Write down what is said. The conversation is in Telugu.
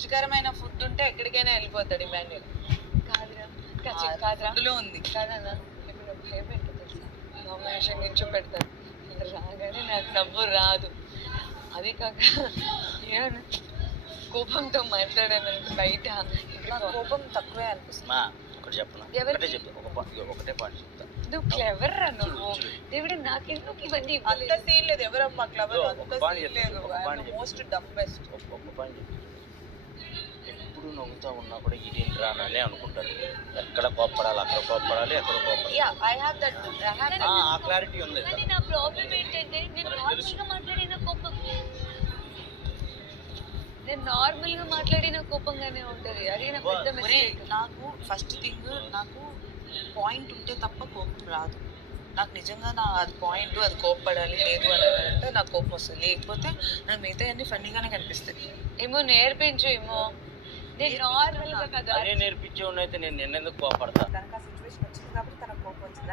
రుచికరమైన ఫుడ్ ఉంటే ఎక్కడికైనా వెళ్ళిపోతాడు ఇమాన్యుల్. ఫుడ్లో ఉంది. కాదన్నా ఇప్పుడు భయపెట్టు తెలుసా, నామినేషన్ నుంచి పెడతాను రాగానే నాకు నవ్వు రాదు. అది కాక ఏమన్నా కోపంతో మాట్లాడాను బయట. నాకు కోపం తక్కువే అనిపిస్తుంది. ఒకటి చెప్పనా? ఒకటే పాయింట్ చెప్తా. నువ్వు క్లెవర్ రా నువ్వు. దేవుడు నాకెందుకు ఇవన్నీ అంత సీన్ లేదు. ఎవరమ్మా క్లవర్? అంత సీన్ లేదు. మోస్ట్ డబ్బెస్ట్. ఒక పాయింట్ చెప్తా. ఎప్పుడు నవ్వుతా ఉన్నా కూడా ఇదేంటి రాననే అనుకుంటారు. ఎక్కడ కోప్పడాలి, అక్కడ కోప్పడాలి, ఎక్కడ కోప్పడాలి. ఆ క్లారిటీ ఉంది. కానీ నా ప్రాబ్లం ఏంటంటే నేను నార్మల్గా మాట్లాడిన కోపంగానే ఉంటది. అది నాకు పెద్ద మిస్టేక్. నాకు ఫస్ట్ థింగ్, నాకు పాయింట్ ఉంటే తప్ప కోపం రాదు. నాకు నిజంగా నా అది పాయింట్, అది కోప్పడాలి లేదు అని అంటే నాకు కోపం వస్తుంది. లేకపోతే నాకు మిగతా అన్ని ఫన్నీగానే కనిపిస్తుంది. ఏమో నేర్పించు. ఏమో నేను నార్మల్గా కదా నేర్పించే అయితే నేను నిన్నెందుకు కోపడతా? తనకు ఆ సిచ్యువేషన్ వచ్చింది కాబట్టి తనకు కోపం వచ్చింది.